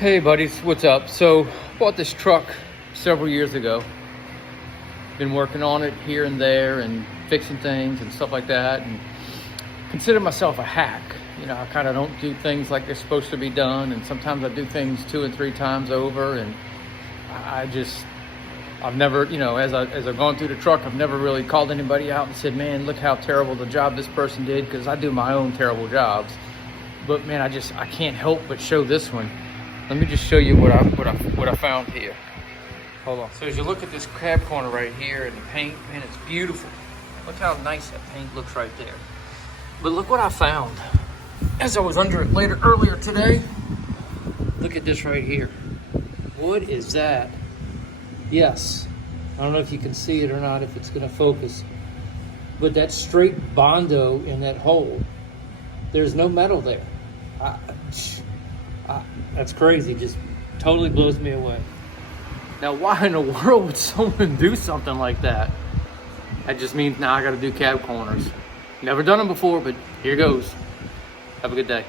Hey buddies, what's up? So, bought this truck several years ago. Been working on it here and there and fixing things and stuff like that, and consider myself a hack. You know, I kind of don't do things like they're supposed to be done, and sometimes I do things 2 and 3 times over, and I've never, as I've gone through the truck, I've never really called anybody out and said, man, look how terrible the job this person did, because I do my own terrible jobs. But man, I can't help but show this one. Let me just show you what I found here. Hold on. So as you look at this cab corner right here and the paint, man, it's beautiful. Look how nice that paint looks right there. But look what I found as I was under it earlier today. Look at this right here. What is that? Yes. I don't know if you can see it or not, if it's gonna focus. But that straight Bondo in that hole. There's no metal there. That's crazy, just totally blows me away. Now, why in the world would someone do something like that? That just means now I gotta do cab corners. Never done them before, but here goes. Have a good day.